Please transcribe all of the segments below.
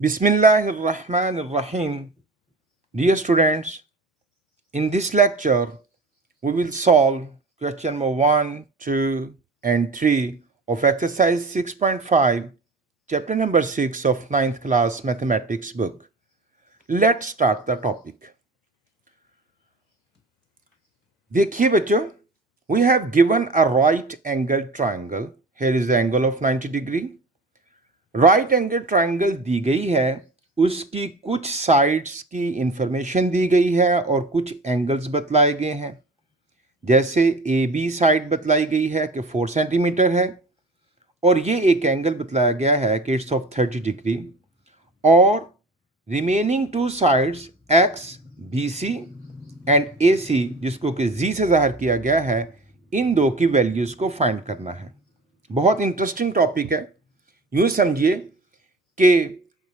Bismillahirrahmanirrahim. Dear students, in this lecture, we will solve question number 1, 2, and 3 of exercise 6.5, chapter number 6 of ninth class mathematics book. Let's start the topic. देखिए बच्चों, we have given a right angle triangle. Here is the angle of 90 degree. Right angle triangle दी गई है, उसकी कुछ sides की information दी गई है और कुछ एंगल्स बतलाए गए हैं। जैसे ए बी साइड बतलाई गई है कि 4 सेंटीमीटर है और ये एक एंगल बतलाया गया है कि इट्स ऑफ 30 डिग्री और remaining two sides X B C and A C जिसको कि जी से ज़ाहिर किया गया है, इन दो की वैल्यूज़ को फाइंड करना है। बहुत इंटरेस्टिंग टॉपिक है। यूँ समझिए कि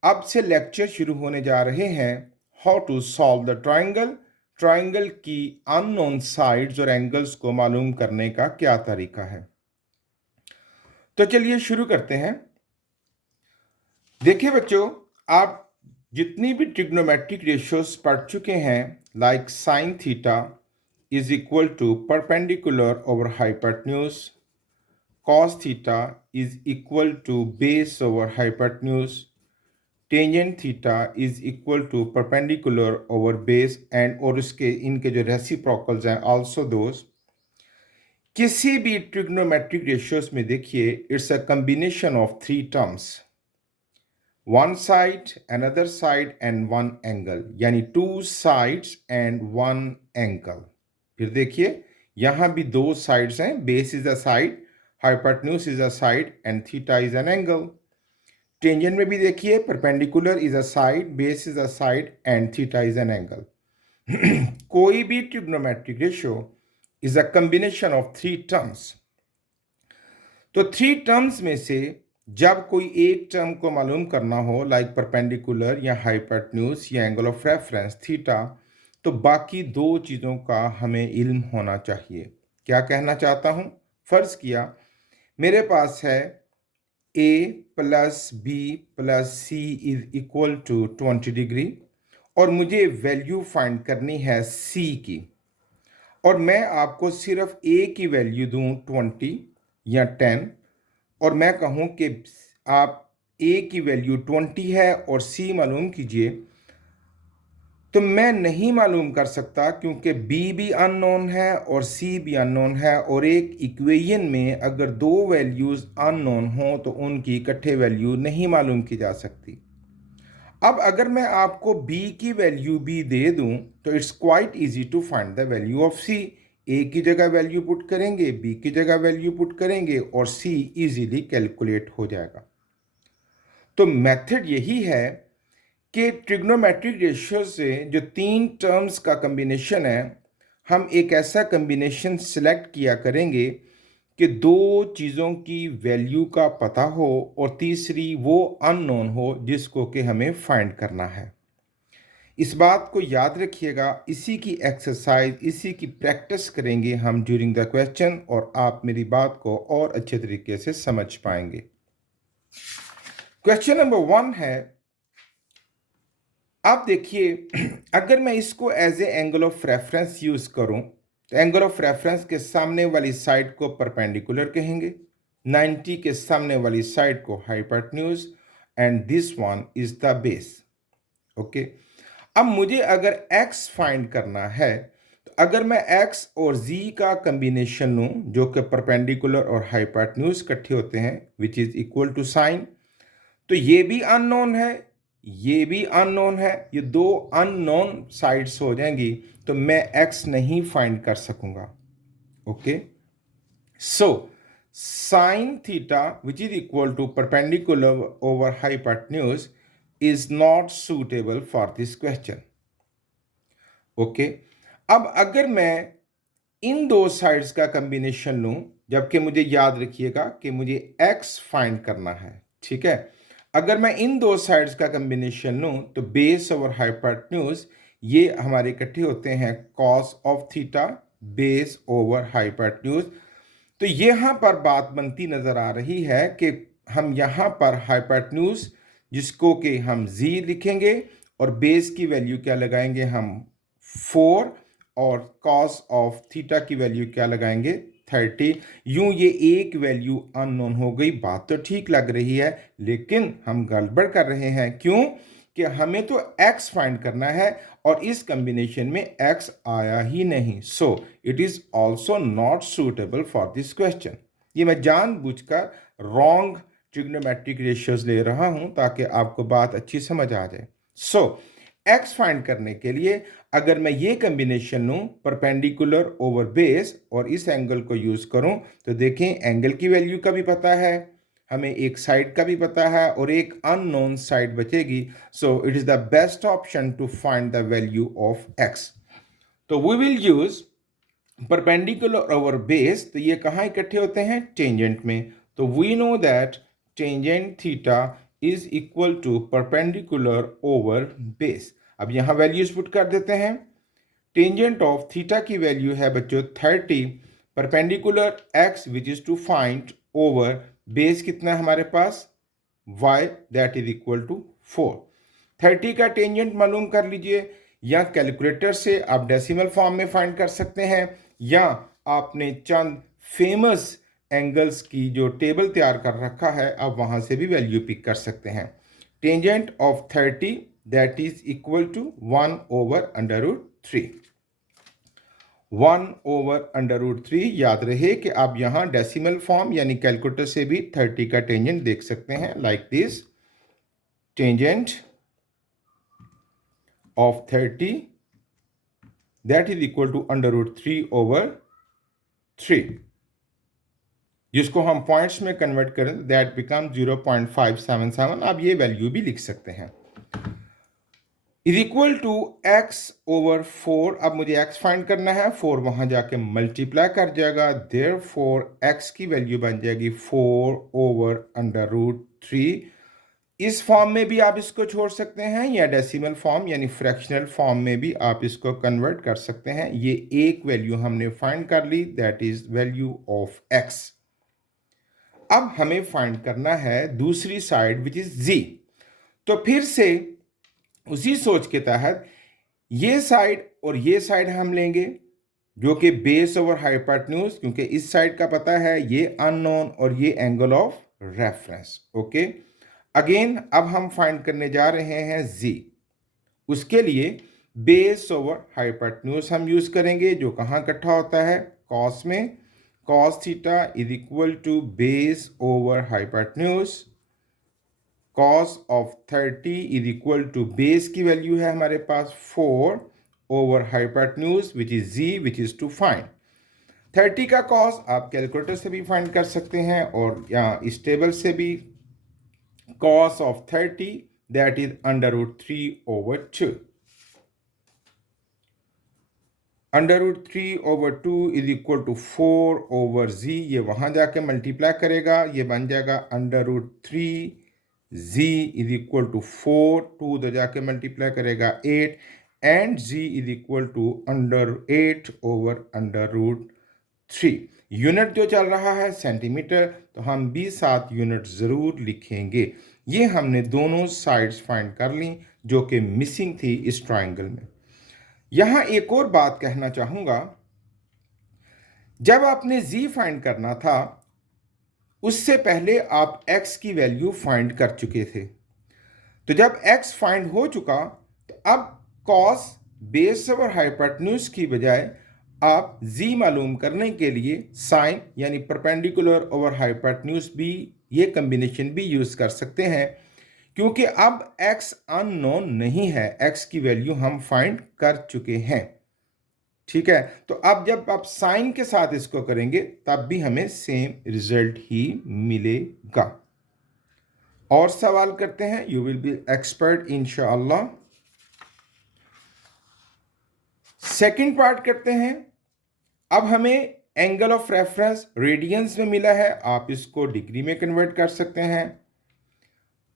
अब से लेक्चर शुरू होने जा रहे हैं how to solve the triangle की अननोन साइड्स और एंगल्स को मालूम करने का क्या तरीका है। तो चलिए शुरू करते हैं। देखिए बच्चों, आप जितनी भी ट्रिग्नोमेट्रिक रेशियोज पढ़ चुके हैं, like sine theta is equal to perpendicular over hypotenuse, cos theta is equal to base over hypotenuse, tangent theta is equal to perpendicular over base and और इसके इनके जो रेसिप्रोकल्स हैं also those। किसी भी ट्रिग्नोमेट्रिक रेशियोज में देखिए it's a combination of 3 terms, one side, another side and one angle, यानी 2 साइड्स एंड वन एंगल। फिर देखिए यहाँ भी 2 साइड्स हैं, base is a side, hypotenuse is a side and theta is an angle। Tangent में भी देखिए perpendicular is a side, base is a side and theta is an angle. कोई भी trigonometric ratio is a combination of 3 terms. तो 3 terms में से जब कोई एक टर्म को मालूम करना हो, लाइक परपेंडिकुलर या हाइपोटेन्यूज या एंगल ऑफ रेफरेंस थीटा, तो बाकी 2 चीज़ों का हमें इल्म होना चाहिए। क्या कहना चाहता हूँ, फर्ज किया मेरे पास है a plus B plus C is equal to 20 degree और मुझे वैल्यू फाइंड करनी है c की, और मैं आपको सिर्फ a की वैल्यू दूं 20 या 10 और मैं कहूं कि आप a की वैल्यू 20 है और c मालूम कीजिए, तो मैं नहीं मालूम कर सकता क्योंकि b भी अननोन है और c भी अननोन है, और एक इक्वेशन में अगर 2 वैल्यूज़ अननोन हों तो उनकी इकट्ठे वैल्यू नहीं मालूम की जा सकती। अब अगर मैं आपको b की वैल्यू भी दे दूं तो it's quite easy to find the value of c। a की जगह वैल्यू पुट करेंगे, b की जगह वैल्यू पुट करेंगे और c इजीली कैलकुलेट हो जाएगा। तो मेथड यही है कि ट्रिग्नोमेट्रिक रेशियो से जो 3 टर्म्स का कम्बिनेशन है, हम एक ऐसा कम्बिनेशन सिलेक्ट किया करेंगे कि 2 चीज़ों की वैल्यू का पता हो और तीसरी वो अननोन हो जिसको कि हमें फाइंड करना है। इस बात को याद रखिएगा, इसी की एक्सरसाइज, इसी की प्रैक्टिस करेंगे हम ड्यूरिंग द क्वेश्चन और आप मेरी बात को और अच्छे तरीके से समझ पाएंगे। क्वेश्चन नंबर 1 है, आप देखिए अगर मैं इसको as a angle of reference use करूं तो एंगल ऑफ रेफरेंस के सामने वाली साइड को परपेंडिकुलर कहेंगे, 90 के सामने वाली साइड को hypotenuse and this one is the base. Okay, अब मुझे अगर x फाइंड करना है तो अगर मैं x और z का कम्बिनेशन लूं जो कि परपेंडिकुलर और हाइपोटेन्यूज इकट्ठे होते हैं which is equal to sine, तो ये भी अननोन है, ये भी अननोन है, ये 2 अननोन साइड्स हो जाएंगी, तो मैं x नहीं फाइंड कर सकूंगा। Okay, so sine theta which is equal to perpendicular over hypotenuse is not suitable for this question. Okay, अब अगर मैं इन 2 साइड्स का कम्बिनेशन लूं, जबकि मुझे याद रखिएगा कि मुझे x फाइंड करना है, ठीक है, अगर मैं इन 2 साइड्स का कम्बिनेशन लूं तो बेस ओवर हाइपोटेन्यूज ये हमारे इकट्ठे होते हैं cos of theta base over hypotenuse. तो यहाँ पर बात बनती नजर आ रही है कि हम यहाँ पर हाइपोटेन्यूज जिसको कि हम z लिखेंगे और बेस की वैल्यू क्या लगाएंगे हम 4 और कॉस ऑफ थीटा की वैल्यू क्या लगाएंगे 30। यूं ये एक वैल्यू अननोन हो गई। बात तो ठीक लग रही है, लेकिन हम गड़बड़ कर रहे हैं। क्यों? कि हमें तो x फाइंड करना है और इस कॉम्बिनेशन में x आया ही नहीं। सो it is also not suitable for this question. ये मैं जानबूझकर रॉन्ग ट्रिग्नोमेट्रिक रेशियोज ले रहा हूं ताकि आपको बात अच्छी समझ आ जाए। सो x फाइंड करने के लिए अगर मैं ये कॉम्बिनेशन लूं परपेंडिकुलर ओवर बेस और इस एंगल को यूज करूं, तो देखें एंगल की वैल्यू का भी पता है, हमें एक साइड का भी पता है और एक अननोन साइड बचेगी। So it is the best option to find the value of x। तो we will use perpendicular over base. तो ये कहाँ इकट्ठे होते हैं? टेंजेंट में। तो we know that tangent theta is equal to perpendicular over base. अब यहाँ वैल्यूज पुट कर देते हैं। टेंजेंट ऑफ थीटा की वैल्यू है बच्चों 30, perpendicular x which is to find over base कितना है हमारे पास y, that is equal to 4। 30 का टेंजेंट मालूम कर लीजिए, या कैलकुलेटर से आप डेसिमल फॉर्म में फाइंड कर सकते हैं, या आपने चंद फेमस एंगल्स की जो टेबल तैयार कर रखा है आप वहां से भी वैल्यू पिक कर सकते हैं। Tangent of 30 that is equal to 1 over under root 3। 1 over under root 3। याद रहे कि आप यहां डेसिमल फॉर्म यानी कैलकुलेटर से भी 30 का टेंजेंट देख सकते हैं, like this. Tangent of 30 that is equal to under root 3 over 3, जिसको हम पॉइंट्स में कन्वर्ट करें दैट बिकम 0.577। आप ये वैल्यू भी लिख सकते हैं। Is equal to x over 4। अब मुझे x फाइंड करना है, 4 वहां जाके मल्टीप्लाई कर जाएगा, देयरफॉर x की वैल्यू बन जाएगी 4 ओवर अंडर रूट 3। इस फॉर्म में भी आप इसको छोड़ सकते हैं या डेसिमल फॉर्म यानी फ्रैक्शनल फॉर्म में भी आप इसको कन्वर्ट कर सकते हैं। ये एक वैल्यू हमने फाइंड कर ली, that is value of x। अब हमें फाइंड करना है दूसरी साइड विच इज z। तो फिर से उसी सोच के तहत ये साइड और ये साइड हम लेंगे जो कि बेस ओवर हाइपोटेन्यूज, क्योंकि इस साइड का पता है ये अननोन और ये angle of reference. Okay, again अब हम फाइंड करने जा रहे हैं z। उसके लिए बेस ओवर हाइपोटेन्यूज हम यूज करेंगे, जो कहाँ इकट्ठा होता है? कॉस में। Cos theta is equal to base over hypotenuse. Cos of 30 is equal to base की वैल्यू है हमारे पास 4 over hypotenuse which is z which is to find. 30 का कॉस आप कैलकुलेटर से भी फाइंड कर सकते हैं और या इस टेबल से भी। cos of 30 that is under root 3 over 2. Under root 3 over 2 is equal to 4 over z। ये वहां जाके मल्टीप्लाई करेगा, ये बन जाएगा under root 3 z is equal to 4, 2 उधर जाके मल्टीप्लाई करेगा 8 and z is equal to under 8 over under root 3। Unit जो चल रहा है सेंटीमीटर, तो हम भी 7 यूनिट ज़रूर लिखेंगे। ये हमने दोनों साइड्स फाइंड कर ली जो कि मिसिंग थी इस ट्रायंगल में। यहाँ एक और बात कहना चाहूँगा, जब आपने z फाइंड करना था उससे पहले आप x की वैल्यू फाइंड कर चुके थे। तो जब x फाइंड हो चुका तो अब cos बेस ओवर हाइपोटेन्यूज की बजाय आप z मालूम करने के लिए साइन यानी परपेंडिकुलर ओवर हाइपोटेन्यूज भी ये कॉम्बिनेशन भी यूज कर सकते हैं, क्योंकि अब x अननोन नहीं है, x की वैल्यू हम फाइंड कर चुके हैं। ठीक है, तो अब जब आप साइन के साथ इसको करेंगे तब भी हमें सेम रिजल्ट ही मिलेगा। और सवाल करते हैं, यू विल बी एक्सपर्ट इंशाअल्लाह। सेकंड पार्ट करते हैं। अब हमें एंगल ऑफ रेफरेंस रेडियंस में मिला है, आप इसको डिग्री में कन्वर्ट कर सकते हैं।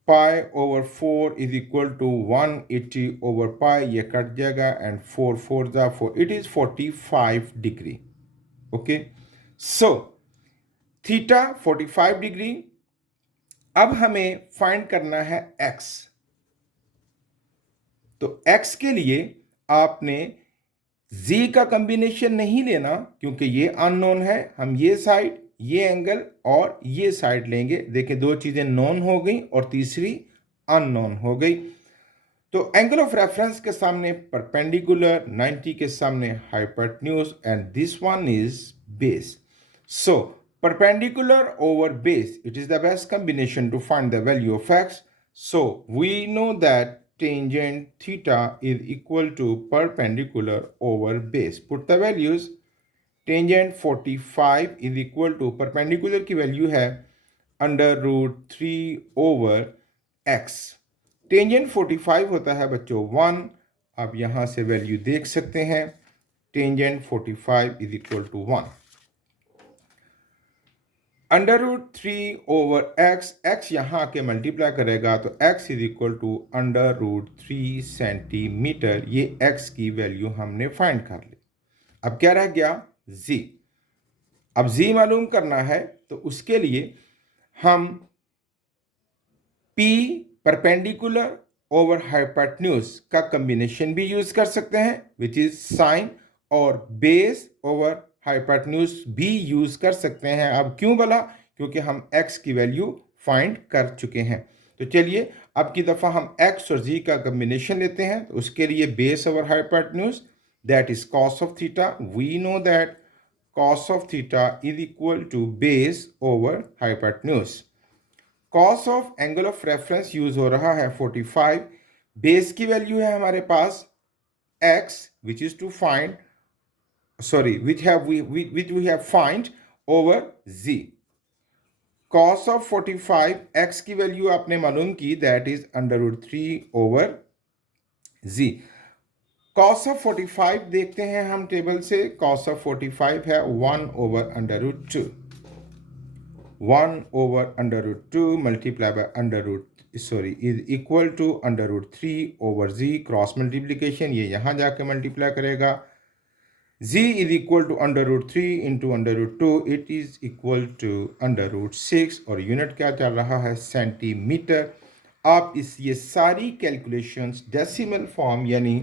Pi over 4 is equal to 180 over pi, ये कट जाएगा एंड 4 4 जा 4, it is 45 degree. Okay, so theta 45 degree अब हमें फाइंड करना है x। तो x के लिए आपने z का कॉम्बिनेशन नहीं लेना क्योंकि ये अननोन है। हम ये साइड, ये एंगल और ये साइड लेंगे। देखिए, दो चीजें नोन हो गई और तीसरी अननोन हो गई। तो एंगल ऑफ रेफरेंस के सामने परपेंडिकुलर, 90 के सामने hypotenuse and this one is base. So perpendicular over base, it is the best combination to find the value of x. So we know that tangent theta is equal to perpendicular over base. Put the values. Tangent 45 is equal to perpendicular की value है under root 3 over x। Tangent 45 होता है बच्चों 1। आप यहां से value देख सकते हैं। Tangent 45 is equal to 1। Under root 3 over x यहां के मल्टीप्लाई करेगा तो x is equal to under root 3 centimetre. ये x की वैल्यू हमने फाइंड कर ली। अब क्या रह गया? z। अब z मालूम करना है तो उसके लिए हम p परपेंडिकुलर ओवर हाइपोटेन्यूज का कॉम्बिनेशन भी यूज कर सकते हैं विच इज साइन, और बेस ओवर हाइपोटेन्यूज भी यूज कर सकते हैं। अब क्यों बोला? क्योंकि हम x की वैल्यू फाइंड कर चुके हैं। तो चलिए अब की दफा हम x और z का कॉम्बिनेशन लेते हैं। तो उसके लिए base over hypotenuse, that is cos of theta. We know that cos of theta is equal to base over hypotenuse. cos of angle of reference use हो रहा है 45। बेस की वैल्यू है हमारे पास x, which is to find, sorry, which we have find over z। cos of 45 x की value आपने मालूम की, that is under root 3 over z। cos of 45 देखते हैं हम टेबल से। cos of 45 है 1 over under root 2। 1 over under root 2 multiply by under root, sorry, is equal to under root 3 over z। Cross multiplication, ये यहां जाके multiply करेगा। z is equal to under root 3 into under root 2, it is equal to under root 6 और unit क्या चल रहा है? Centimetre. आप ये सारी कैलकुलेशंस डेसिमल फॉर्म यानी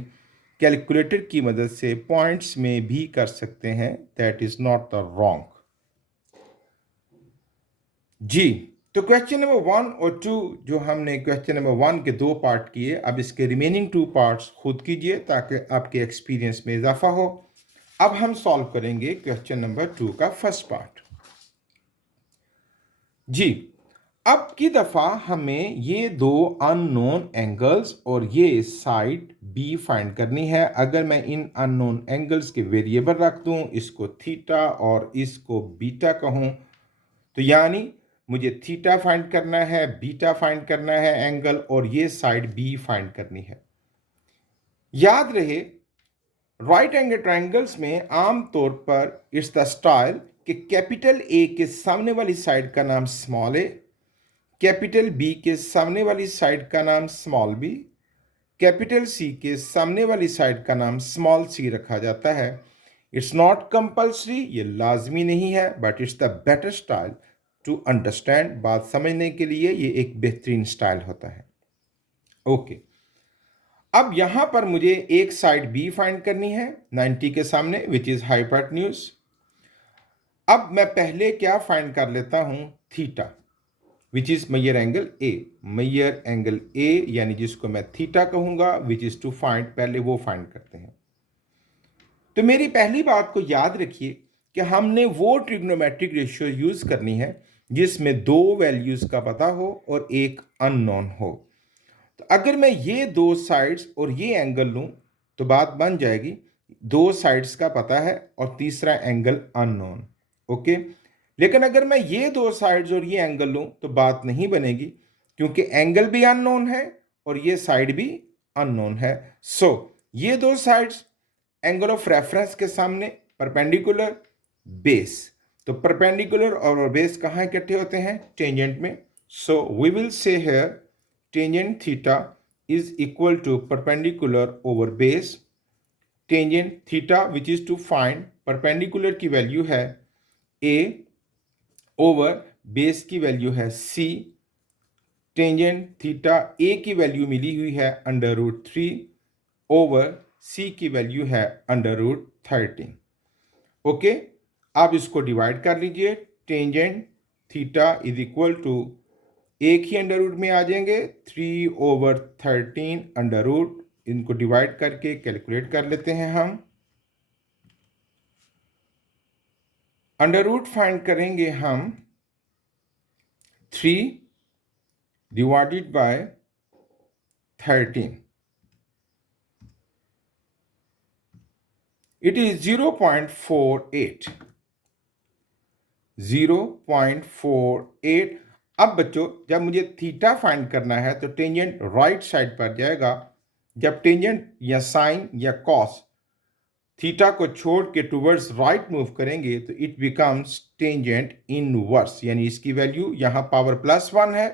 कैलकुलेटर की मदद से पॉइंट्स में भी कर सकते हैं। That is not the wrong. जी, तो क्वेश्चन नंबर 1 और 2 जो हमने क्वेश्चन नंबर 1 के 2 पार्ट किए, अब इसके रिमेनिंग 2 पार्ट्स खुद कीजिए ताकि आपके एक्सपीरियंस में इजाफा हो। अब हम सॉल्व करेंगे क्वेश्चन नंबर 2 का फर्स्ट पार्ट। जी, अब की दफा हमें ये दो अननोन एंगल्स और ये साइड बी फाइंड करनी है। अगर मैं इन अननोन एंगल्स के वेरिएबल रख दूं, इसको थीटा और इसको बीटा कहूं, तो यानी मुझे थीटा फाइंड करना है, बीटा फाइंड करना है एंगल, और ये साइड बी फाइंड करनी है। याद रहे, राइट एंगल ट्रायंगल्स में आमतौर पर इट्स द स्टाइल कि कैपिटल ए के सामने वाली साइड का नाम स्मॉल ए, कैपिटल बी के सामने वाली साइड का नाम स्मॉल बी, कैपिटल सी के सामने वाली साइड का नाम स्मॉल सी रखा जाता है। इट्स नॉट कंपल्सरी, ये लाजमी नहीं है, but it's the better style to understand. बात समझने के लिए ये एक बेहतरीन स्टाइल होता है। ओके, अब यहां पर मुझे एक साइड बी फाइंड करनी है 90 के सामने, विच इज हाइपोटेन्यूज। अब मैं पहले क्या फाइंड कर लेता हूं? Theta, which is major angle A. Major angle A यानी जिसको मैं थीटा कहूंगा, विच इज टू फाइंड, पहले वो फाइंड करते हैं। तो मेरी पहली बात को याद रखिए कि हमने वो ट्रिग्नोमेट्रिक रेशियो यूज करनी है जिसमें दो वैल्यूज का पता हो और एक अननोन हो। तो अगर मैं ये दो साइड्स और ये एंगल लूं तो बात बन जाएगी, दो साइड्स का पता है और तीसरा एंगल अननोन। ओके, लेकिन अगर मैं ये दो साइड्स और ये एंगल लूं तो बात नहीं बनेगी क्योंकि एंगल भी अननोन है और ये साइड भी अननोन है। सो ये दो साइड्स एंगल ऑफ रेफरेंस के सामने परपेंडिकुलर, बेस। तो परपेंडिकुलर और बेस कहाँ इकट्ठे होते हैं? टेंजेंट में। So we will say here tangent theta is equal to perpendicular over base. Tangent theta which is to find perpendicular की वैल्यू है a ओवर बेस की वैल्यू है c। टेंजेंट थीटा ए की वैल्यू मिली हुई है √3 ओवर सी की वैल्यू है √13। ओके, आप इसको डिवाइड कर लीजिए। Tangent theta is equal to एक ही अंडर रूट में आ जाएंगे 3/13 अंडर रूट। इनको डिवाइड करके कैलकुलेट कर लेते हैं हम। अंडर रूट फाइंड करेंगे हम 3 डिवाइडेड बाय 13। It is 0.48। 0.48। अब बच्चों, जब मुझे थीटा फाइंड करना है तो टेंजेंट राइट साइड पर जाएगा। जब टेंजेंट या साइन या कॉस थीटा को छोड़ के टूवर्ड्स राइट मूव करेंगे तो इट बिकम्स टेंजेंट इनवर्स, यानी इसकी वैल्यू यहां पावर +1 है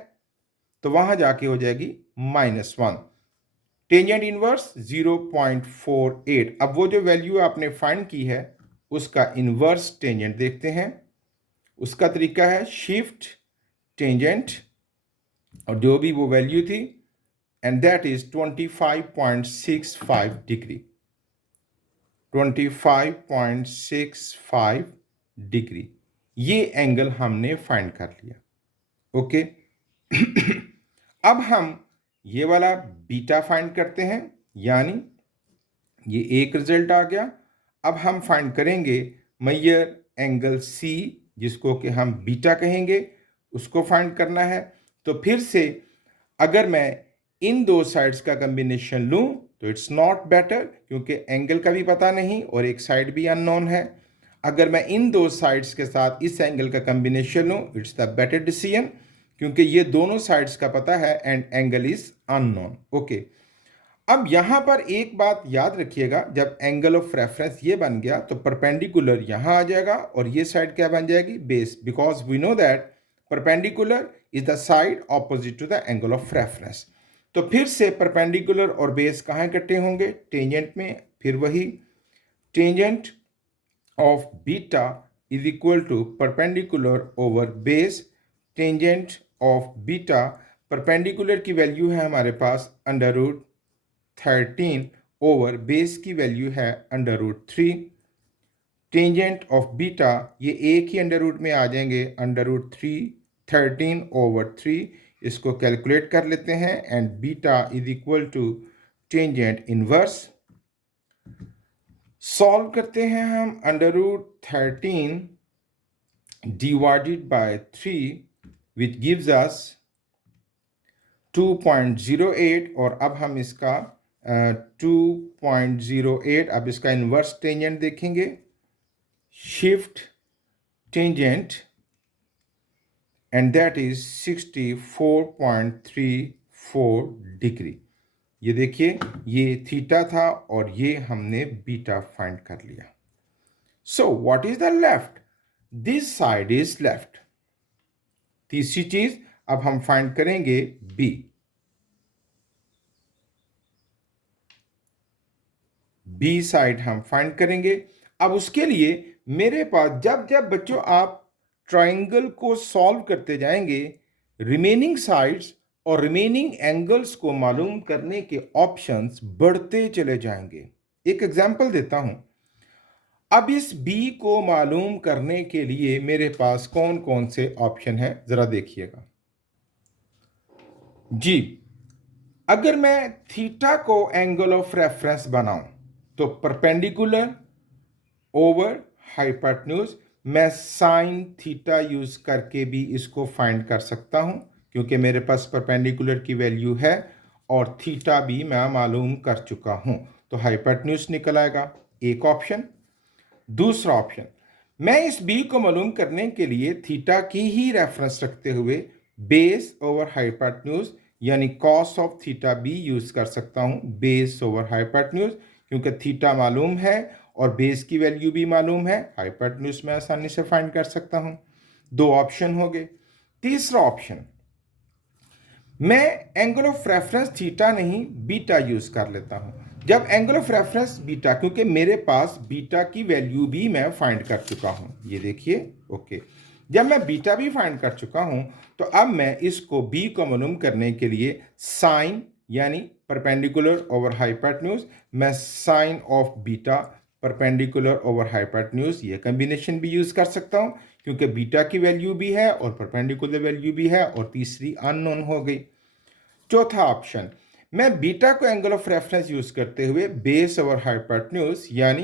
तो वहां जाके हो जाएगी -1। Tangent inverse 0.48। अब वो जो वैल्यू आपने फाइंड की है उसका इनवर्स टेंजेंट देखते हैं। उसका तरीका है शिफ्ट टेंजेंट और जो भी वो वैल्यू थी, and that is 25.65 degree. 25.65 degree, ये एंगल हमने फाइंड कर लिया। ओके अब हम ये वाला बीटा फाइंड करते हैं, यानी ये एक रिजल्ट आ गया। अब हम फाइंड करेंगे मेजर एंगल सी, जिसको कि हम बीटा कहेंगे, उसको फाइंड करना है। तो फिर से अगर मैं इन दो साइड्स का कॉम्बिनेशन लूं तो इट्स नॉट बेटर, क्योंकि एंगल का भी पता नहीं और एक साइड भी अननोन है। अगर मैं इन दो साइड्स के साथ इस एंगल का कॉम्बिनेशन लूं, इट्स द बेटर डिसीजन, क्योंकि ये दोनों साइड्स का पता है and angle is unknown. Okay, अब यहां पर एक बात याद रखिएगा, जब एंगल ऑफ रेफरेंस ये बन गया तो परपेंडिकुलर यहां आ जाएगा और ये साइड क्या बन जाएगी, base, because we know that perpendicular is the side opposite to the angle of reference. तो फिर से परपेंडिकुलर और बेस कहाँ इकट्ठे होंगे, टेंजेंट में। फिर वही tangent of beta is equal to perpendicular over base. Tangent of beta, perpendicular की वैल्यू है हमारे पास √13 ओवर बेस की वैल्यू है √3। टेंजेंट ऑफ बीटा, ये एक ही अंडर रूट में आ जाएंगे √13 इसको कैलकुलेट कर लेते हैं and beta is equal to tangent inverse. Solve करते हैं हम। √13 divided by 3 which gives us 2.08, और अब हम इसका 2.08, अब इसका इनवर्स टेंजेंट देखेंगे। Shift tangent and that is 64.34 degree. ये देखिए, ये थीटा था और ये हमने बीटा फाइंड कर लिया। So what is the left, this side is left. तीसरी चीज अब हम फाइंड करेंगे बी। बी साइड हम फाइंड करेंगे। अब उसके लिए मेरे पास, जब जब बच्चों आप ट्राइंगल को सॉल्व करते जाएंगे, रिमेनिंग साइड्स और रिमेनिंग एंगल्स को मालूम करने के ऑप्शंस बढ़ते चले जाएंगे। एक एग्जांपल देता हूं। अब इस बी को मालूम करने के लिए मेरे पास कौन कौन से ऑप्शन है, जरा देखिएगा जी। अगर मैं थीटा को एंगल ऑफ रेफरेंस बनाऊं तो परपेंडिकुलर ओवर हाइपोटेन्यूज, मैं साइन थीटा यूज करके भी इसको फाइंड कर सकता हूं, क्योंकि मेरे पास परपेंडिकुलर की वैल्यू है और थीटा भी मैं मालूम कर चुका हूं, तो हाइपोटेन्यूज निकल आएगा, एक ऑप्शन। दूसरा ऑप्शन, मैं इस बी को मालूम करने के लिए थीटा की ही रेफरेंस रखते हुए बेस ओवर हाइपोटेन्यूज यानी cos of theta B use कर सकता हूं, बेस ओवर हाइपोटेन्यूज, क्योंकि थीटा मालूम है और बेस की वैल्यू भी मालूम है, हाइपोटेन्यूज में आसानी से फाइंड कर सकता हूं। दो ऑप्शन हो गए। तीसरा ऑप्शन, मैं एंगल ऑफ रेफरेंस थीटा नहीं बीटा यूज कर लेता हूं। जब एंगल ऑफ रेफरेंस बीटा, क्योंकि मेरे पास बीटा की वैल्यू भी मैं फाइंड कर चुका हूं, ये देखिए। ओके, जब मैं बीटा भी फाइंड कर चुका हूं तो अब मैं इसको बी को मालूम करने के लिए साइन यानी परपेंडिकुलर ओवर हाइपोटेन्यूज, मैं sine of beta perpendicular over hypotenuse ये कॉम्बिनेशन भी यूज कर सकता हूं क्योंकि बीटा की वैल्यू भी है और परपेंडिकुलर वैल्यू भी है और तीसरी अननोन हो गई। चौथा ऑप्शन, मैं बीटा को एंगल ऑफ रेफरेंस यूज करते हुए बेस ओवर हाइपोटेन्यूज यानी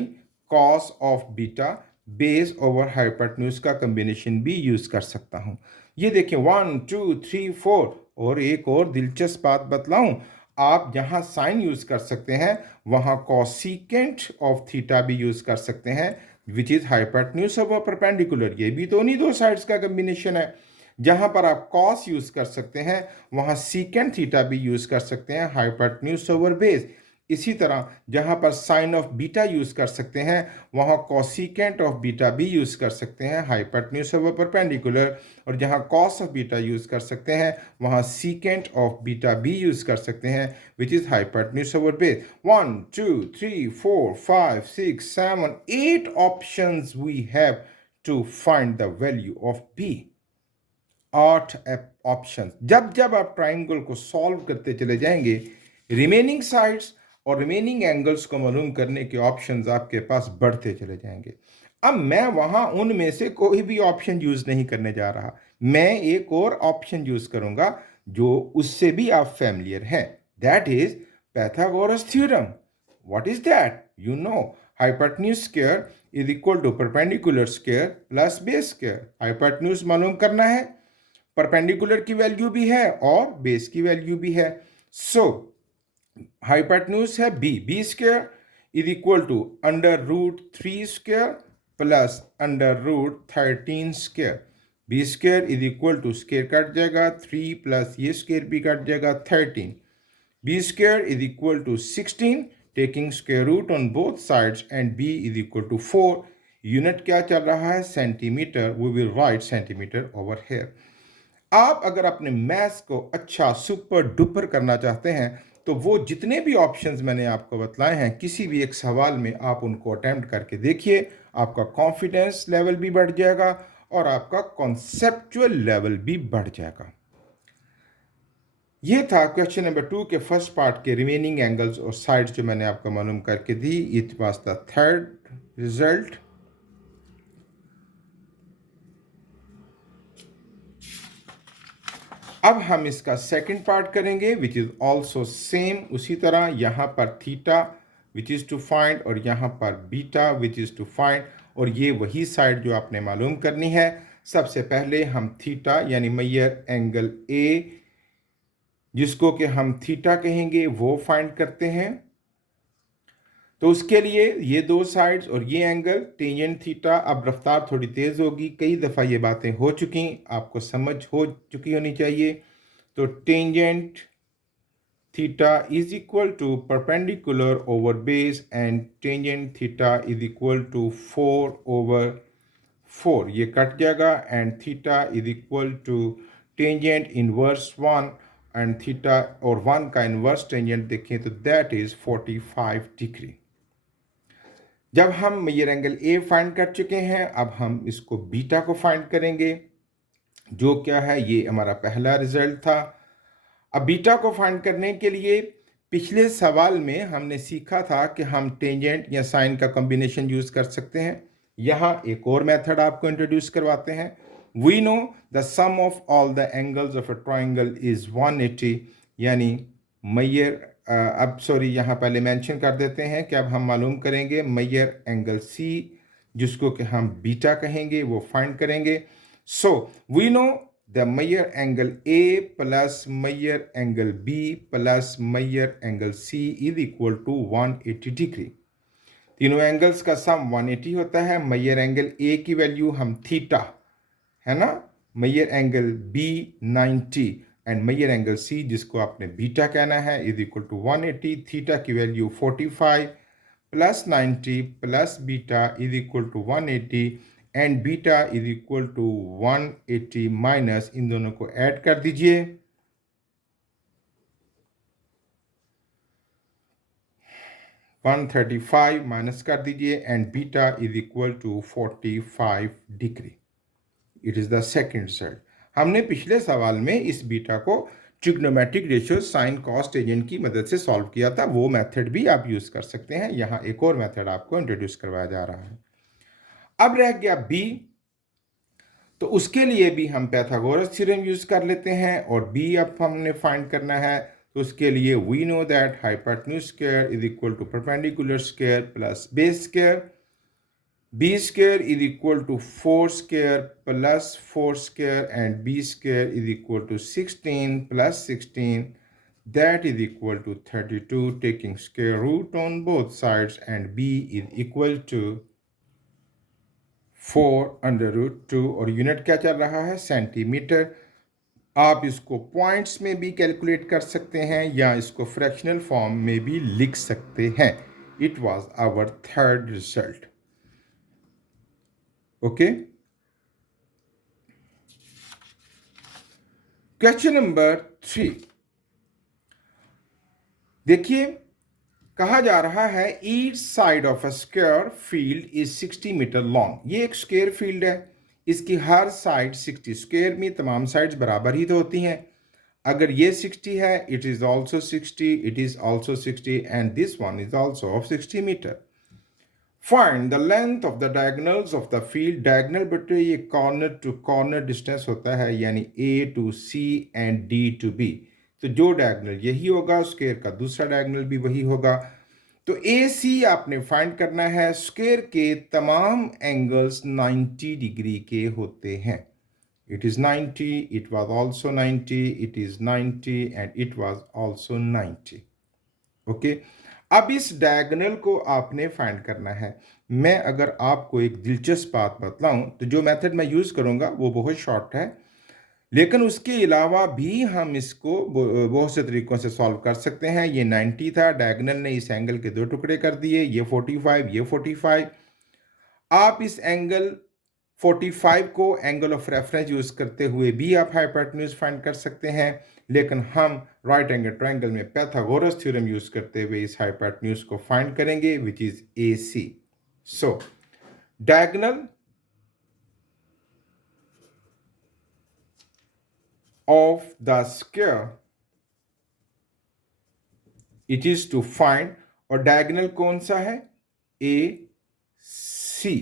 cos of beta base over hypotenuse का कॉम्बिनेशन भी यूज कर सकता हूं। ये देखिए 1 2 3 4। और एक और दिलचस्प बात बतलाऊं, आप जहां साइन यूज कर सकते हैं वहां कॉसिकेंट ऑफ थीटा भी यूज कर सकते हैं which is hypotenuse over perpendicular. ये भी तो उन्हीं दो साइड्स का कॉम्बिनेशन है। जहां पर आप कॉस यूज कर सकते हैं वहां सीकेंट थीटा भी यूज कर सकते हैं हाइपोटेन्यूज ओवर बेस। इसी तरह जहां पर साइन ऑफ बीटा यूज कर सकते हैं वहां कॉसिकेंट ऑफ बीटा भी यूज कर सकते हैं हाइपोटेन्यूज ओवर परपेंडिकुलर। और जहां कॉस ऑफ बीटा यूज कर सकते हैं वहां सीकेंट ऑफ बीटा भी यूज कर सकते हैं which is hypotenuse over base. 1 2 3 4 5 6 7 8 options we have to find the value of B. 8 option. जब जब आप ट्राइंगल को सॉल्व करते चले जाएंगे रिमेनिंग साइड्स और रिमेनिंग एंगल्स को मालूम करने के ऑप्शंस आपके पास बढ़ते चले जाएंगे। अब मैं वहां उनमें से कोई भी ऑप्शन यूज नहीं करने जा रहा, मैं एक और ऑप्शन यूज करूंगा जो उससे भी आप फैमिलियर हैं, that is Pythagoras theorem. What is that? You know, hypotenuse square is equal to perpendicular square plus base square. Hypotenuse मालूम करना है, परपेंडिकुलर की वैल्यू भी है और बेस की वैल्यू भी है। सो हाइपोटेन्यूज है B square is equal to √3 square plus √13 square. B square is equal to square cut जाएगा 3 प्लस ये स्क्वायर भी कट जाएगा 13। B square is equal to 16 taking square root on both sides and B is equal to 4। Unit क्या चल रहा है? Centimetre. We will write centimetre over here. आप अगर अपने मैथ्स को अच्छा सुपर डुपर करना चाहते हैं तो वो जितने भी ऑप्शंस मैंने आपको बतलाए हैं किसी भी एक सवाल में आप उनको अटेम्प्ट करके देखिए, आपका कॉन्फिडेंस लेवल भी बढ़ जाएगा और आपका कॉन्सेप्चुअल लेवल भी बढ़ जाएगा। ये था क्वेश्चन नंबर 2 के फर्स्ट पार्ट के रिमेनिंग एंगल्स और साइड्स जो मैंने आपको मालूम करके दी। It was the third result. अब हम इसका सेकंड पार्ट करेंगे विच इज ऑल्सो सेम। उसी तरह यहाँ पर theta which is to find और यहाँ पर beta which is to find, और ये वही साइड जो आपने मालूम करनी है। सबसे पहले हम थीटा यानी मेजर एंगल ए जिसको कि हम थीटा कहेंगे वो फाइंड करते हैं। तो उसके लिए ये दो साइड्स और ये एंगल टेंजेंट थीटा। अब रफ्तार थोड़ी तेज़ होगी, कई दफ़ा ये बातें हो चुकी, आपको समझ हो चुकी होनी चाहिए। तो tangent theta is equal to perpendicular over base and tangent theta is equal to 4/4। ये कट जाएगा and theta is equal to tangent inverse 1 and theta और 1 का इनवर्स टेंजेंट देखें तो दैट इज 45 डिग्री। जब हम मेजर एंगल ए find कर चुके हैं अब हम इसको बीटा को फाइंड करेंगे, जो क्या है ये हमारा पहला रिजल्ट था। अब बीटा को फाइंड करने के लिए पिछले सवाल में हमने सीखा था कि हम टेंजेंट या साइन का कॉम्बिनेशन यूज कर सकते हैं। यहाँ एक और मेथड आपको इंट्रोड्यूस करवाते हैं। We know the sum of all the angles of a triangle is 180, यानी मेजर अब सॉरी यहाँ पहले मेंशन कर देते हैं कि अब हम मालूम करेंगे मेजर एंगल सी जिसको कि हम बीटा कहेंगे वो फाइंड करेंगे। So we know the measure angle A plus measure angle B plus measure angle C is equal to 180 degree. तीनों एंगल्स का सम 180 होता है। मेजर एंगल ए की वैल्यू हम थीटा है ना, major angle B 90 and major angle C जिसको आपने बीटा कहना है इज इक्वल टू 180। थीटा की value 45 plus 90 plus beta is equal to 180 and beta is equal to 180 minus, इन दोनों को ऐड कर दीजिए, वन 135 माइनस कर दीजिए and beta is equal to 45 degree. It is the second result. हमने पिछले सवाल में इस बीटा को trigonometric ratio sine cos tangent की मदद से सॉल्व किया था। वो मेथड भी आप यूज़ कर सकते हैं। यहाँ एक और मेथड आपको इंट्रोड्यूस करवाया जा रहा है। अब रह गया बी, तो उसके लिए भी हम पैथागोरस थ्योरम यूज कर लेते हैं और बी अब हमने फाइंड करना है। तो उसके लिए we know that hypotenuse square is equal to perpendicular square plus base square. B square is equal to 4 square plus 4 square and B square is equal to 16 plus 16 that is equal to 32, taking square root on both sides, and b is equal to 4√2 और unit क्या चल रहा है? Centimetre. आप इसको points में भी calculate कर सकते हैं या इसको फ्रैक्शनल फॉर्म में भी लिख सकते हैं। It was our third result. Okay, question number 3 देखिए, कहा जा रहा है each side of a square field is 60 metre long. ये एक स्क्वायर फील्ड है, इसकी हर साइड 60। स्क्वायर में तमाम साइड्स बराबर ही तो होती हैं। अगर ये 60 है, it is also 60, it is also 60 and this one is also of 60 metre. Find the length of the diagonals of the field. Diagonal बटे ये कॉर्नर टू कॉर्नर डिस्टेंस होता है, यानी A to C and D to B. तो जो diagonal यही होगा, square का दूसरा डायगोनल भी वही होगा। तो ए सी आपने फाइंड करना है। स्क्वायर के तमाम एंगल्स 90 डिग्री के होते हैं। It is 90, it was also 90, it is 90 and it was also 90। Okay, अब इस डायगोनल को आपने फाइंड करना है। मैं अगर आपको एक दिलचस्प बात बतलाऊं तो जो मेथड मैं यूज करूंगा वो बहुत शॉर्ट है, लेकिन उसके अलावा भी हम इसको बहुत से तरीकों से सॉल्व कर सकते हैं। ये 90 था, डायगोनल ने इस एंगल के दो टुकड़े कर दिए, ये 45, ये 45। आप इस एंगल 45 को एंगल ऑफ रेफरेंस यूज करते हुए भी आप हाइपोटेन्यूज फाइंड कर सकते हैं, लेकिन हम राइट एंगल ट्रायंगल में पैथागोरस थ्योरम यूज करते हुए इस हाइपोटेन्यूज को फाइंड करेंगे, which is AC। So diagonal of the square it is to find, और डायगोनल कौन सा है? AC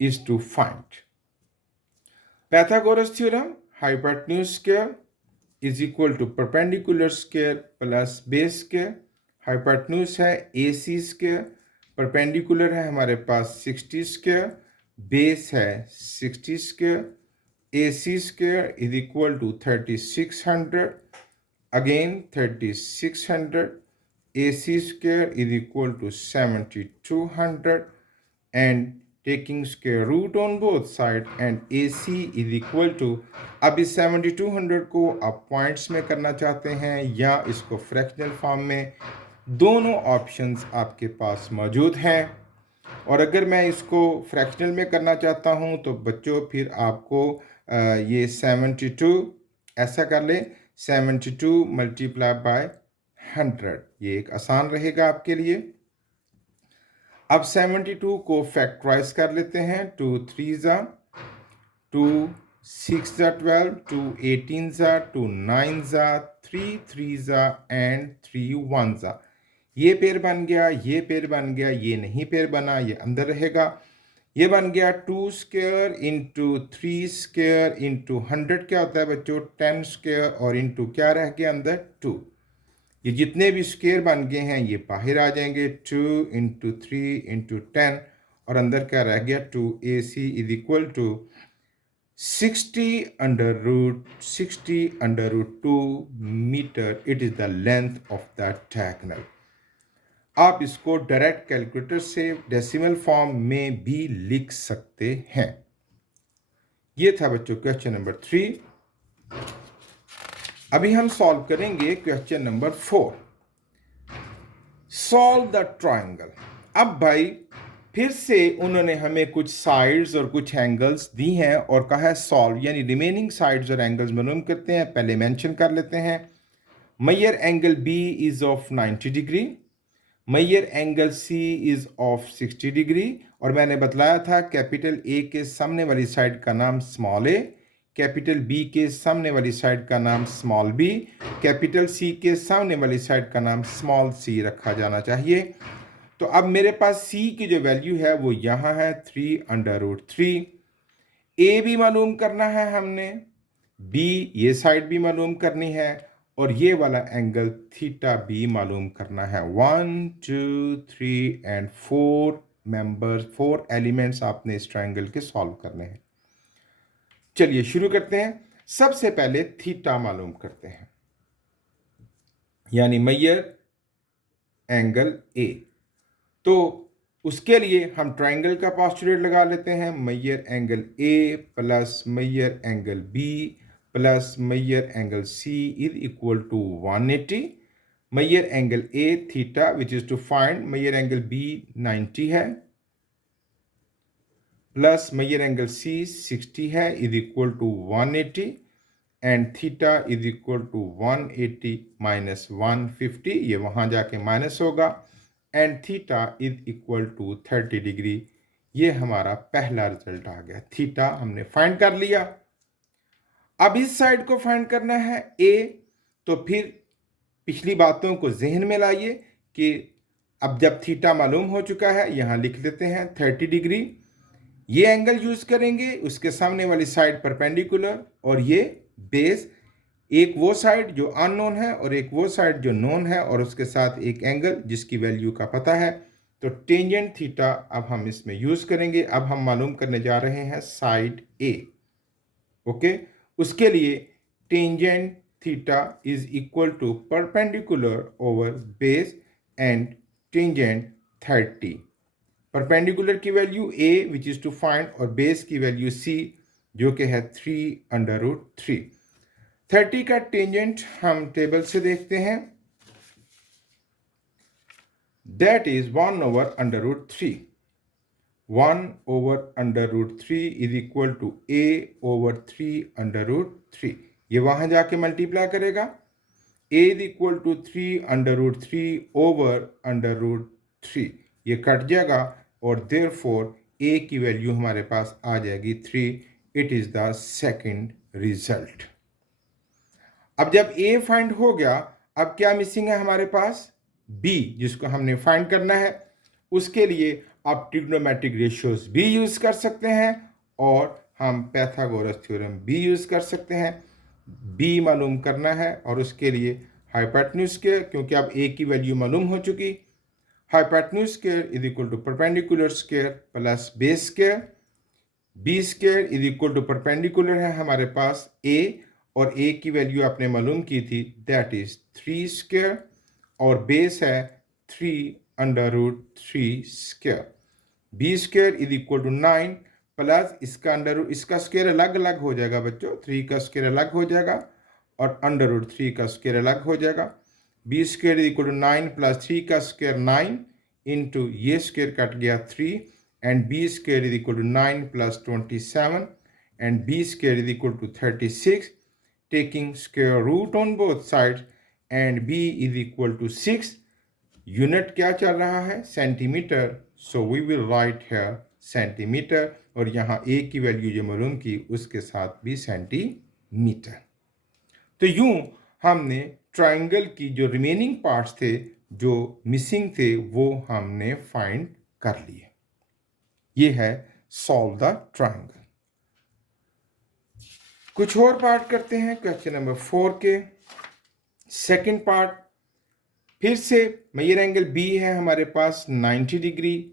is to find. Pythagoras theorem, hypotenuse square is equal to perpendicular square plus base square। hypotenuse है AC square, perpendicular है हमारे पास 60 square, base है 60 square। AC square is equal to 3600, again 3600, AC square is equal to 7200 and taking square root on both sides and AC is equal to, अब इस 7200 को आप points में करना चाहते हैं या इसको फ्रैक्शनल फॉर्म में, दोनों ऑप्शंस आपके पास मौजूद हैं। और अगर मैं इसको फ्रैक्शनल में करना चाहता हूं तो बच्चों फिर आपको ये 72 ऐसा कर ले, 72 मल्टीप्लाई बाय 100, ये एक आसान रहेगा आपके लिए। अब 72 को फैक्टराइज कर लेते हैं। 2 3 ज़ा 2 6 ज़ा 12, 2 18 ज़ा 2 9 ज़ा 3 3 ज़ा एंड 3 1 ज़ा। ये पेयर बन गया, ये पेयर बन गया, ये नहीं पेयर बना, ये अंदर रहेगा। ये बन गया 2 स्क्वायर इंटू 3 स्क्वायर इंटू 100 क्या होता है बच्चों? 10 स्क्वायर और इंटू क्या रह गया अंदर? 2। ये जितने भी स्क्वायर बन गए हैं ये बाहर आ जाएंगे। 2 इंटू 3 इंटू 10 और अंदर क्या रह गया? 2। AC is equal to 60 under root 2 metre. It is the length of the diagonal. आप इसको डायरेक्ट कैलकुलेटर से डेसिमल फॉर्म में भी लिख सकते हैं। ये था बच्चों क्वेश्चन नंबर 3। अभी हम सॉल्व करेंगे question number 4। Solve the triangle. अब भाई फिर से उन्होंने हमें कुछ साइड्स और कुछ एंगल्स दी हैं और कहा है सॉल्व, यानी रिमेनिंग साइड्स और एंगल्स मालूम करते हैं। पहले मेंशन कर लेते हैं। Major angle B is of 90 degree, major angle C is of 60 degree, और मैंने बतलाया था कैपिटल ए के सामने वाली साइड का नाम स्मॉल ए, कैपिटल बी के सामने वाली साइड का नाम स्मॉल बी, कैपिटल सी के सामने वाली साइड का नाम स्मॉल सी रखा जाना चाहिए। तो अब मेरे पास सी की जो वैल्यू है वो यहाँ है 3√3। ए भी मालूम करना है हमने, बी ये साइड भी मालूम करनी है, और ये वाला एंगल थीटा बी मालूम करना है। 1 2 3 एंड 4 मेंबर्स, 4 एलिमेंट्स आपने इस ट्रायंगल के सॉल्व करने हैं। चलिए शुरू करते हैं। सबसे पहले थीटा मालूम करते हैं, यानी मैयर एंगल ए। तो उसके लिए हम ट्रायंगल का पोस्टुलेट लगा लेते हैं, major angle A plus major angle B plus major angle C is equal to 180। Major angle A theta which is to find major angle B 90 है, प्लस मैयर एंगल सी 60 है is equal to 180, and theta is equal to 180 minus 150, ये वहां जाके minus होगा, and theta is equal to 30 degree. ये हमारा पहला result आ गया, थीटा हमने फाइंड कर लिया। अब इस साइड को फाइंड करना है ए, तो फिर पिछली बातों को जहन में लाइए कि अब जब थीटा मालूम हो चुका है, यहां लिख लेते हैं 30 डिग्री। ये एंगल यूज करेंगे, उसके सामने वाली साइड परपेंडिकुलर, और ये बेस, एक वो साइड जो अननोन है और एक वो साइड जो नोन है, और उसके साथ एक एंगल जिसकी वैल्यू का पता है। तो टेंजेंट थीटा अब हम इसमें यूज करेंगे। अब हम मालूम करने जा रहे हैं साइड ए। ओके, उसके लिए tangent theta is equal to perpendicular over base and tangent 30। Perpendicular की value a which is to find, और बेस की वैल्यू c जो कि है 3√3। 30 का टेंजेंट हम टेबल से देखते हैं, that is 1/√3। 1/√3 is equal to a/3√3। ये वहां जाके मल्टीप्लाई करेगा, a इज इक्वल टू 3√3/√3, ये कट जाएगा, और देयरफॉर a की वैल्यू हमारे पास आ जाएगी 3। It is the second result. अब जब a फाइंड हो गया, अब क्या मिसिंग है हमारे पास, b, जिसको हमने फाइंड करना है। उसके लिए आप ट्रिग्नोमेट्रिक रेशियोज भी यूज कर सकते हैं, और हम पैथागोरस थ्योरम भी यूज कर सकते हैं। b मालूम करना है, और उसके लिए हाइपोटेन्यूज स्क्वायर, क्योंकि अब a की वैल्यू मालूम हो चुकी, hypotenuse square is equal to perpendicular square plus base square. B square is equal to perpendicular है हमारे पास a, और a की वैल्यू आपने मालूम की थी, दैट इज 3 स्क्वायर, और बेस है 3√3 square. B square is equal to 9 plus इसका स्क्वायर अलग अलग हो जाएगा बच्चों, 3 का स्क्वायर अलग हो जाएगा और √3 का स्क्वायर अलग हो जाएगा। B square is equal to 9 plus 3 का स्क्वायर 9 इंटू ये स्क्वायर कट गया 3, and b square is equal to 9 plus 27, and b square is equal to 36, taking square root on both sides, and b is equal to 6। Unit क्या चल रहा है, centimetre, so we will write here centimetre, और यहाँ a की value जो मालूम की उसके साथ भी सेंटीमीटर। तो यूं हमने ट्राइंगल की जो रिमेनिंग पार्ट्स थे जो मिसिंग थे वो हमने फाइंड कर लिए। ये है सॉल्व द ट्रायंगल। कुछ और पार्ट करते हैं क्वेश्चन नंबर 4 के सेकंड पार्ट। फिर से मैयर एंगल बी है हमारे पास 90 डिग्री,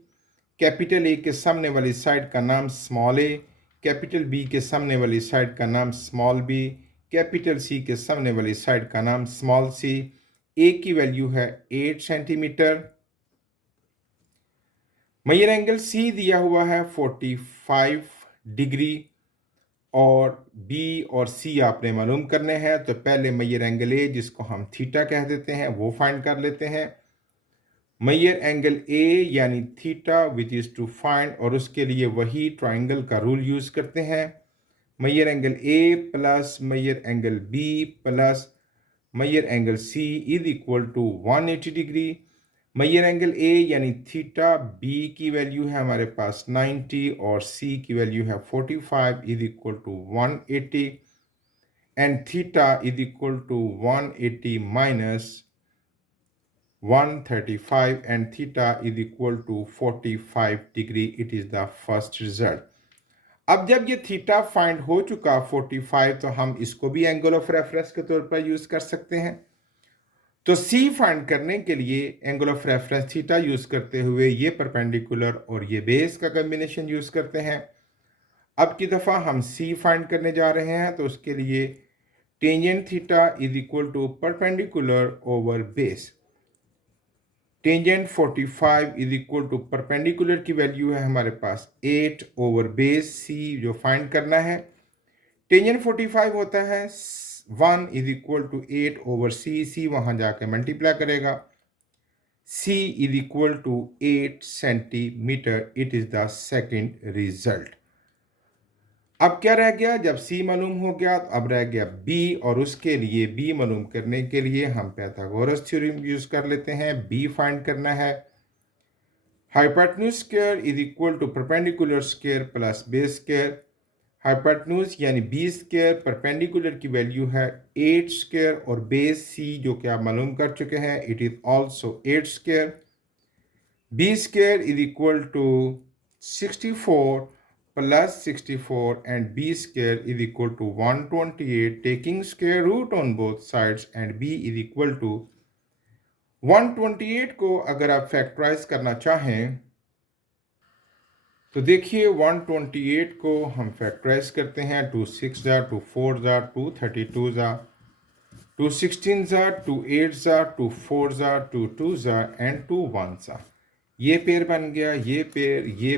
कैपिटल ए के सामने वाली साइड का नाम स्मॉल ए, कैपिटल बी के सामने वाली साइड का नाम स्मॉल बी, कैपिटल सी के सामने वाली साइड का नाम स्मॉल सी। ए की वैल्यू है 8 सेंटीमीटर। मैयर एंगल सी दिया हुआ है 45 डिग्री, और बी और सी आपने मालूम करने हैं। तो पहले मैयर एंगल ए, जिसको हम थीटा कह देते हैं, वो फाइंड कर लेते हैं। मैयर एंगल ए यानी theta which is to find, और उसके लिए वही ट्राइंगल का रूल यूज करते हैं। Major angle A plus major angle B plus major angle C is equal to 180 degree. Major angle A यानी थीटा, बी की वैल्यू है हमारे पास 90 और सी की वैल्यू है 45 is equal to 180 and theta is equal to 180 minus 135 and theta is equal to 45 degree. It is the first result. अब जब ये थीटा फाइंड हो चुका 45 तो हम इसको भी एंगल ऑफ रेफरेंस के तौर पर यूज कर सकते हैं। तो सी फाइंड करने के लिए angle of reference theta use करते हुए ये परपेंडिकुलर और ये बेस का कॉम्बिनेशन यूज करते हैं। अब की दफा हम सी फाइंड करने जा रहे हैं तो उसके लिए tangent theta is equal to perpendicular over base. Tangent 45 is equal to perpendicular की वैल्यू है हमारे पास 8 ओवर बेस सी जो फाइंड करना है। टेंजेंट 45 होता है 1 is equal to 8 over C, C वहां जाके मल्टीप्लाई करेगा। C is equal to 8 centimetre. It is the second result. अब क्या रह गया? जब सी मालूम हो गया तो अब रह गया बी, और उसके लिए बी मालूम करने के लिए हम पाइथागोरस थ्योरम यूज कर लेते हैं। बी फाइंड करना है। Hypotenuse square is equal to perpendicular square plus base square. Hypotenuse यानी बी स्क्वायर, परपेंडिकुलर की वैल्यू है 8 स्क्वायर और बेस सी जो कि आप मालूम कर चुके हैं it is also 8 square. B square is equal to 64 plus 64 and b square is equal to 128, taking square root on both sides and b is equal to 128 को अगर आप फैक्टराइज करना चाहें तो देखिए 128 को हम फैक्टराइज करते हैं 2 6 ज़ा 2 4 ज़ा 2 32 ज़ा 2 16 ज़ा 2 8 ज़ा 2 4 ज़ा 2 2 ज़ा एंड 2 1 ज़ा। ये पेयर बन गया, ये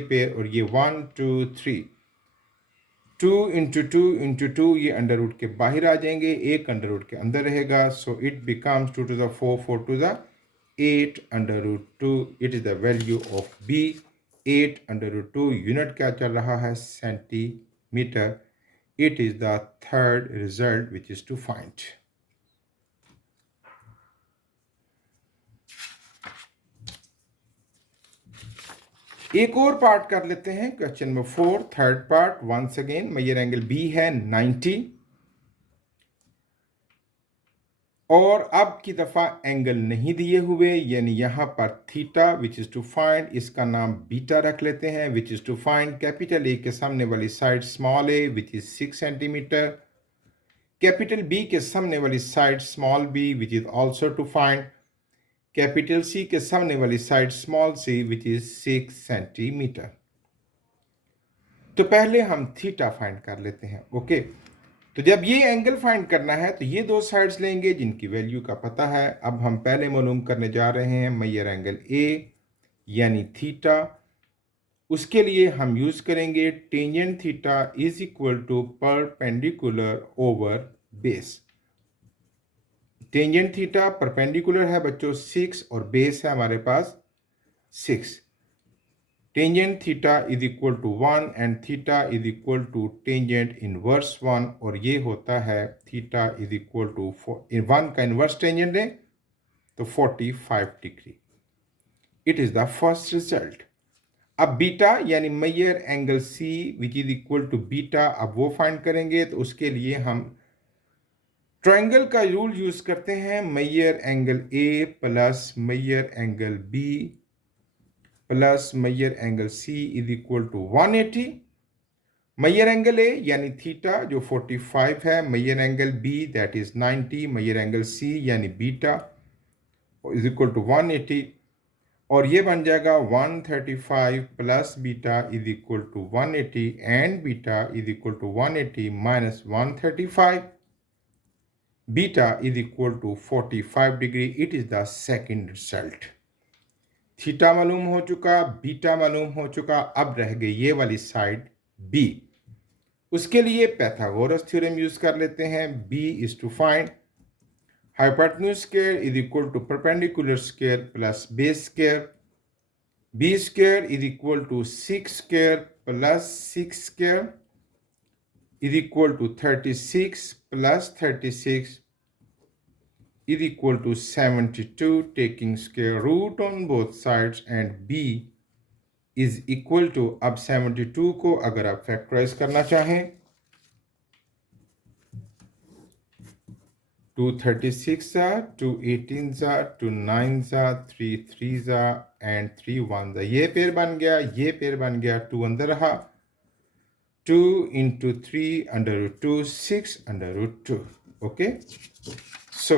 पेयर और ये 1 2 3 2 इंटू टू ये अंडर रूट के बाहर आ जाएंगे, एक अंडर रूट के अंदर रहेगा। So it becomes 2 to the 4 4 to the 8 under root 2। It is the value of B. 8 under root 2 unit क्या चल रहा है? Centimetre. It is the third result which is to find. एक और पार्ट कर लेते हैं, question number 4 third part. Once again measure angle B है 90 और अब की दफा एंगल नहीं दिए हुए, यानी यहां पर theta which is to find, इसका नाम बीटा रख लेते हैं, which is to find capital A के सामने वाली side small A which is 6 centimetre, capital B के सामने वाली side small B which is also to find capital C के सामने वाली side small C which is 6 centimetre. तो पहले हम थीटा फाइंड कर लेते हैं। ओके, तो जब ये एंगल फाइंड करना है तो ये दो साइड्स लेंगे जिनकी वैल्यू का पता है। अब हम पहले मालूम करने जा रहे हैं मेजर एंगल ए यानी थीटा। उसके लिए हम यूज करेंगे tangent theta is equal to perpendicular over base. Tangent theta perpendicular है बच्चों 6 और बेस है हमारे पास 6। Tangent theta is equal to 1 and theta is equal to tangent inverse 1, और ये होता है थीटा इज इक्वल टू 1 का इनवर्स टेंजेंट है तो 45 degree. It is the first result. अब बीटा यानी measure angle C which is equal to beta, अब वो फाइंड करेंगे तो उसके लिए हम ट्रायंगल का रूल यूज करते हैं। Major angle A plus measure angle B plus measure angle C is equal to 180। Measure angle A यानी थीटा जो 45 है, measure angle B that is 90, measure angle C यानी बीटा इज इक्वल टू 180, और ये बन जाएगा 135 plus beta is equal to 180 and beta is equal to 180 minus 135, beta is equal to 45 degree. It is the second result. Theta मालूम हो चुका, beta मालूम हो चुका, अब रह गई ये वाली साइड बी। उसके लिए पाइथागोरस थ्योरम यूज कर लेते हैं। B is to find hypotenuse square is equal to perpendicular square plus base square. B square is equal to 6 square plus 6 square is equal to 36 plus 36 is equal to 72, taking square root on both sides, and b is equal to, अब 72 को अगर आप factorise करना चाहें, 2 36 2 18 2 9 3 3 and 3 1 ये pair बन गया, ये पेयर बन गया, 2 अंदर रहा, 2 into 3 under root 2, 6 under root 2. Okay, सो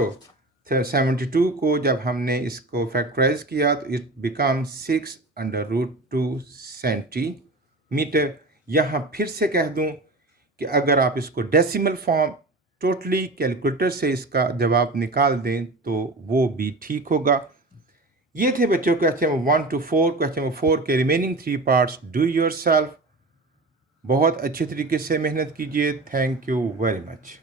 72 को जब हमने इसको फैक्टराइज किया तो it become 6 under root 2 centimetre. यहाँ फिर से कह दूं कि अगर आप इसको डेसिमल फॉर्म टोटली कैलकुलेटर से इसका जवाब निकाल दें तो वो भी ठीक होगा। ये थे बच्चों question number 1 to 4। Question number 4 के रिमेनिंग 3 पार्ट्स डू योरसेल्फ। बहुत अच्छे तरीके से मेहनत कीजिए। Thank you very much.